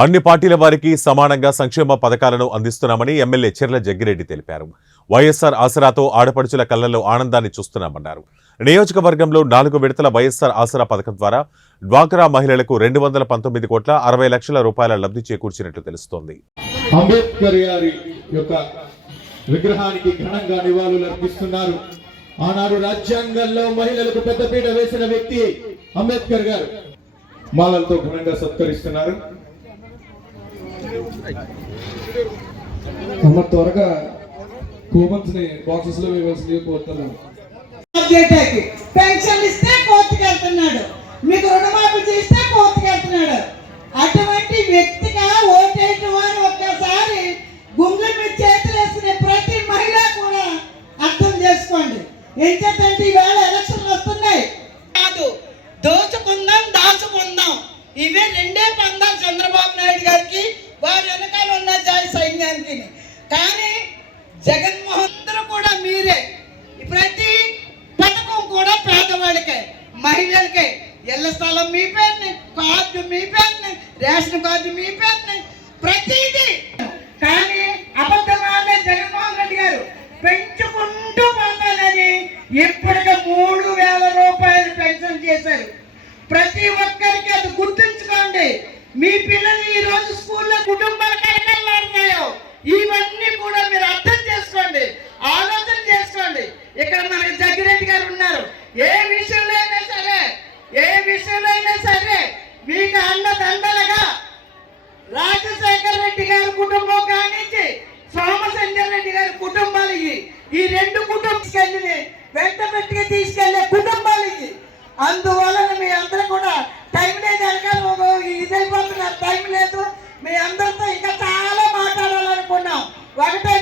అన్ని పార్టీల వారికి సమానంగా సంక్షేమ పథకాలను అందిస్తున్నామని ఎమ్మెల్యే చెర్ల జగ్గిరెడ్డి తెలిపారు. వైఎస్ఆర్ ఆసరాతో ఆడపడుచుల కళ్లలో ఆనందాన్ని చూస్తున్నామన్నారు. నియోజకవర్గంలో 4 విడతల వైఎస్ఆర్ ఆసరా పథకం ద్వారా డ్వాక్రా మహిళలకు 219 కోట్ల 60 లక్షల రూపాయల లబ్ధి చేకూర్చినట్లు తెలుస్తోంది. అంబేద్కర్ గారి యొక్క విగ్రహానికి ఘనంగా నివాళులు అర్పిస్తున్నారు. ఆనాడు రాజ్యాంగంలో మహిళలకు పెద్దపీట వేసిన వ్యక్తి అంబేద్కర్ గారు. మాలలతో ఘనంగా సత్కరిస్తున్నారు. అమ్మ త్వరగా కూపన్స్ ని బాక్సెస్ లో వేయాల్సింది కోరుతున్నాను. పెన్షన్ ఇస్తే కోర్టుకు వెళ్తున్నాడు, మీకు రుణమాఫీ చేస్తే కోర్టుకు వెళ్తున్నాడు. అటువంటి వ్యక్తిగా ఓటేయటం అని ఒక్కసారి గుండెల మీద చేతులు వేసుకునే ప్రతి మహిళ కూడా అర్థం చేసుకోండి. ఏం చేద్దంటే ఈవేళ ఎలక్షన్లు వస్తున్నాయి కాదు, దోచుకుందాం దాచుకుందాం, ఇవే రెండే పందాలు చంద్రబాబు నాయుడు గారికి, వారి వెనకాల ఉన్న జై సైన్యానికి. కానీ జగన్మోహన్ కూడా మీరే, ప్రతి పథకం కూడా పేదవాళ్ళకే, మహిళలకే, ఇళ్ల స్థలం మీ పేరుని, కార్డు మీ పేరుని, రేషన్ కార్డు మీ పేరుని, ప్రతిదీ. కానీ అబద్ధమానే జగన్మోహన్ రెడ్డి గారు పెంచుకుంటూ పోతానని ఇప్పటికే 3000 రూపాయలు పెన్షన్ చేశారు. ప్రతి ఒక్కరికి అది గుర్తుంచుకోండి. మీ పిల్లలు ఈ రోజు స్కూల్లో కుటుంబాలు కలకలాడుతాయో ఇవన్నీ కూడా మీరు అర్థం చేసుకోండి, ఆలోచన చేసుకోండి. ఇక్కడ మనకి జగ్గిరెడ్డి గారు ఉన్నారు. ఏ విషయంలో అయినా సరే మీకు అండదండలుగా రాజశేఖర రెడ్డి గారి కుటుంబం కానించి సోమశంకర్ రెడ్డి గారి కుటుంబాలు, ఈ 2 కుటుంబాలని వెంట పెట్టుగా తీసుకెళ్లే కుటుంబాలు. అందువలన మీ అందరూ కూడా టైం లేదు, ఇదైపోతున్నారు, టైం లేదు. మీ అందరితో ఇంకా చాలా మాట్లాడాలనుకున్నాం. ఒకటే